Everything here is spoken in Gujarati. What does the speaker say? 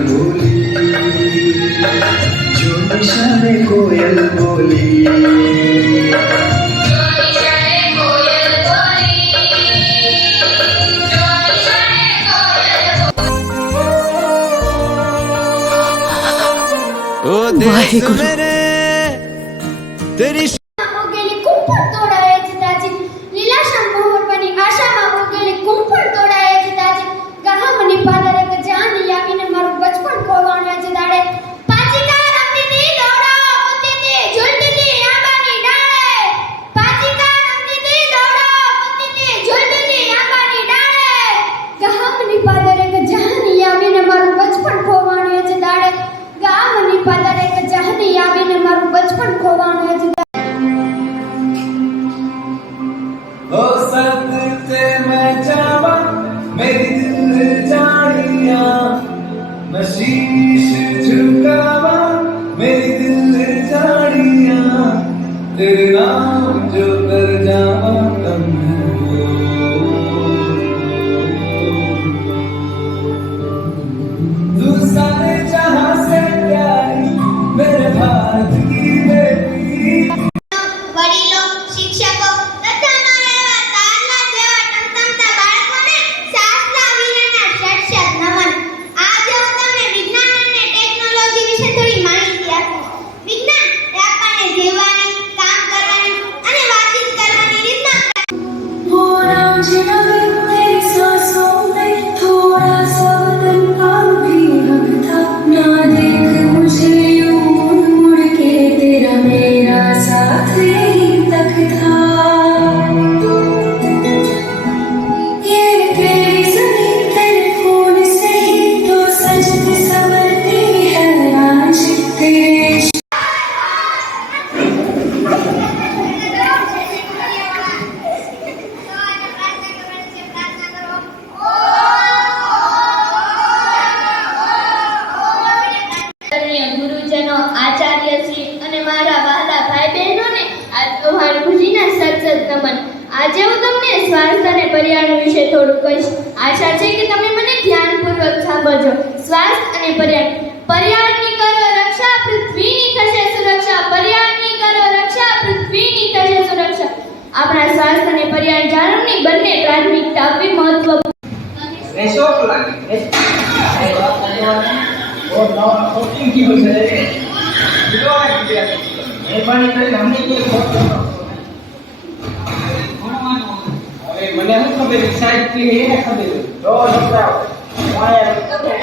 बोली जो निशाने कोयल बोली ओ देश मेरे तेरी ओ सदके मैं जावा मेरी दिल जानिया मैं शीश झुकावा मेरी दिल जानिया तेरे नाम जो कर जावा तब तू सारे जहां से प्यारी मेरे भारत की बेटी वडीलो शिक्षको तथा मारा तारला जेवा टमटमता बाळकोने शास्त्रा વિનાના શત નમન આજે હું તમને વિજ્ઞાન અને ટેકનોલોજી વિશે થોડી માહિતી આપીશ વિજ્ઞાન એ આપણને જીવવાની કામ કરવાની અને વાતચીત કરવાની રીતના हो राम जी नवीन तेरी सांसों में थोड़ा सा बदन का भी हक था ना देख मुझे यूं मुड़ मुड़ के तेरा मेरा साथ यहीं तक था ये तेरी ज़मीन तेरे खून से ही तो सजती संवरती है आज तेरे ગુરુજનો આચાર્યશ્રી અને મારા વહાલા ભાઈ બહેનોને આ તહેવાર ખુશીના સત નમન આજે હું તમને સ્વાસ્થ્ય અને પર્યાવરણ વિશે થોડું કહીશ આશા છે કે તમે મને ધ્યાનપૂર્વક સાંભળજો સ્વાસ્થ્ય અને પર્યાવરણની કરો રક્ષા પૃથ્વીની થશે સુરક્ષા પર્યાવરણની કરો રક્ષા પૃથ્વીની થશે સુરક્ષા આપણા સ્વાસ્થ્ય અને પર્યાવરણ જાળવણી બંને પ્રાથમિકતા આપવી મહત્વપૂર્ણ શોખ લાગે और नौ शॉपिंग की वजह से वीडियो में किया मेहरबानी કરીને हमने કોઈ શોખ હવે મને શું ખબર સાઈડ થી એને ખબર તો સમજાવો